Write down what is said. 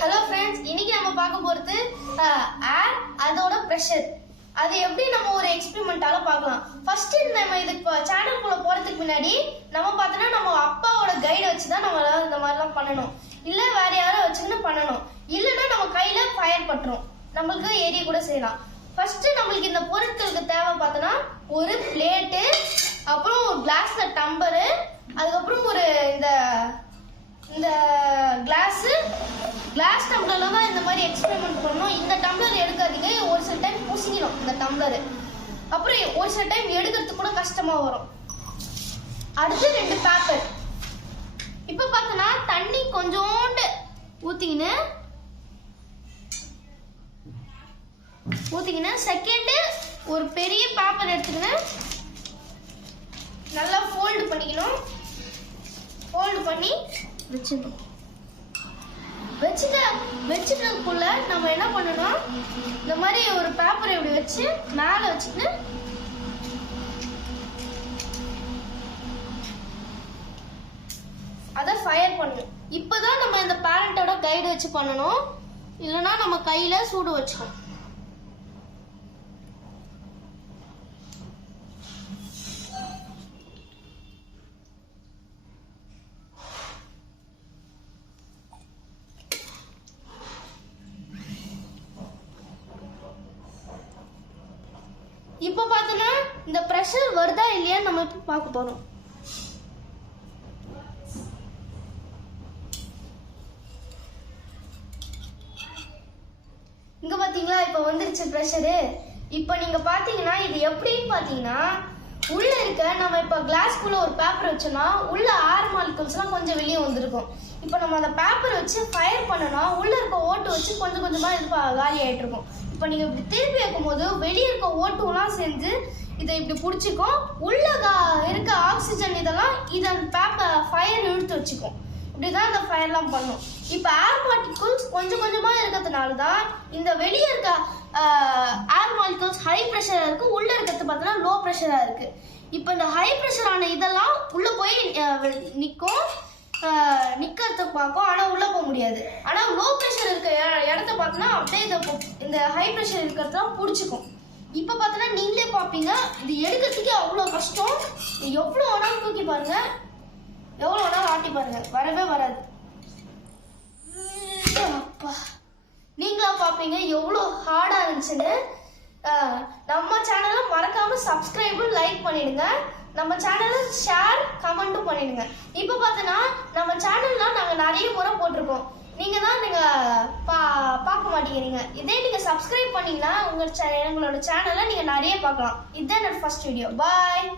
Hello friends, இன்னைக்கு நம்ம பார்க்க போறது ஏர் அதோட ப்ரெஷர். அது எப்படி நம்ம ஒரு எக்ஸ்பெரிமெண்டால பார்க்கலாம். ஃபர்ஸ்ட் நம்ம இதுக்கு சேனலுக்குள்ள போறதுக்கு முன்னாடி நம்ம பார்த்தோம்னா நம்ம அப்பாவோட கைடை வச்சு தான் நம்ம இந்த மாதிரிலாம் பண்ணணும். இல்லை வேற யாரும் வச்சுக்கின்னு பண்ணணும். இல்லைன்னா நம்ம கையில ஃபயர் பட்டுரும், நம்மளுக்கு எரிய கூட செய்யலாம். ஃபர்ஸ்ட் நம்மளுக்கு இந்த பொருட்களுக்கு தேவை பார்த்தோன்னா ஒரு பிளேட்டு, அப்புறம் ஒரு கிளாஸ்ல டம்பரு, அதுக்கப்புறம் ஒரு இந்த கிளாஸ் டம்ளர்ல தான் இந்த மாதிரி எக்ஸ்பெரிமெண்ட் பண்ணணும். இந்த டம்ளர் எடுக்காதீங்க, ஒரு சில டைம் புசிக்கணும் இந்த டம்ளர். அப்புறம் ஒரு சில டைம் எடுக்கிறது கூட கஷ்டமா வரும். அடுத்து 2 பேப்பர். இப்ப பார்த்தோன்னா தண்ணி கொஞ்சோண்டு ஊத்திக்கின்னு செகண்ட் ஒரு பெரிய பேப்பர் எடுத்துக்கின்னு நல்லா ஃபோல்டு பண்ணிக்கணும். ஃபோல்டு பண்ணி வச்சிடணும். வச்சுட்டதுக்குள்ள நம்ம என்ன பண்ணணும், இந்த மாதிரி ஒரு பேப்பரை இப்படி வச்சு மேல வச்சுட்டு அதை ஃபயர் பண்ணணும். இப்பதான் நம்ம இந்த பேரண்டோட கைடு வச்சு பண்ணணும், இல்லைன்னா நம்ம கையில சூடு வச்சுக்கணும். இப்ப பார்த்தோன்னா இந்த பிரஷர் வருதா இல்லையா நம்ம இப்ப பார்க்க போறோம். இங்க பாத்தீங்களா, இப்ப வந்துருச்சு பிரஷரு. இப்ப நீங்க பாத்தீங்கன்னா இது எப்படின்னு பாத்தீங்கன்னா, உள்ள இருக்க நம்ம இப்ப கிளாஸ்க்குள்ள ஒரு பேப்பர் வச்சோம்னா உள்ள ஏர் மாலிகூல்ஸ் எல்லாம் கொஞ்சம் வெளியே வந்திருக்கும். இப்ப நம்ம அந்த பேப்பர் வச்சு ஃபயர் பண்ணனா உள்ள இருக்க ஓட்டு வச்சு கொஞ்சம் கொஞ்சமா இது காலி ஆயிட்டு இருக்கும். இப்ப நீங்க இப்படி திருப்பி வைக்கும் போது வெளியே இருக்க ஓட்டுலாம் சேர்ந்து இதை இப்படி பிடிச்சிக்கும். உள்ள இருக்க ஆக்சிஜன் இதெல்லாம் இதை அந்த பேப்பர் ஃபயர் இழுத்து வச்சுக்கும். இப்படிதான் இந்த ஃபயர்லாம் பண்ணும். இப்ப ஏர் பார்ட்டிகல்ஸ் கொஞ்சம் கொஞ்சமா இருக்கிறதுனால தான் இந்த வெளியே இருக்க ஏர் மாலிகூல்ஸ் ஹை ப்ரெஷரா இருக்கு, உள்ள இருக்கிறது பார்த்தீங்கன்னா லோ ப்ரெஷரா இருக்கு. இப்ப இந்த ஹை ப்ரெஷரான இதெல்லாம் உள்ள போய் நிக்கிறத பார்க்கும், ஆனா உள்ள போக முடியாது. ஆனா லோ ப்ரெஷர் இருக்க இடத்த பார்த்தோன்னா அப்படியே இந்த ஹை ப்ரெஷர் இருக்கிறதெல்லாம் பிடிச்சிக்கும். இப்ப பார்த்தோன்னா நீங்களே பார்ப்பீங்க, இது எடுக்கிறதுக்கு அவ்வளோ கஷ்டம். எவ்வளோ வேணாலும் தூக்கி பாருங்க, எவ்வளோ வேணாலும் ஆட்டி பாருங்க, வரவே வராது. அப்பா, நீங்களா பார்ப்பீங்க எவ்வளோ ஹார்டா இருந்துச்சுன்னு. நம்ம சேனலை மறக்காம சப்ஸ்கிரைபு லைக் பண்ணிடுங்க. நம்ம சேனலை ஷேர் கமெண்ட்டும் பண்ணிடுங்க. இப்போ பார்த்தோன்னா நம்ம சேனல்லாம் நாங்கள் நிறைய முறை போட்டிருக்கோம், நீங்க பார்க்க மாட்டேங்கிறீங்க. இதே நீங்க சப்ஸ்கிரைப் பண்ணீங்கன்னா எங்களோட சேனலை நீங்க நிறைய பார்க்கலாம். இதுதான் என்னோட ஃபர்ஸ்ட் வீடியோ. பாய்.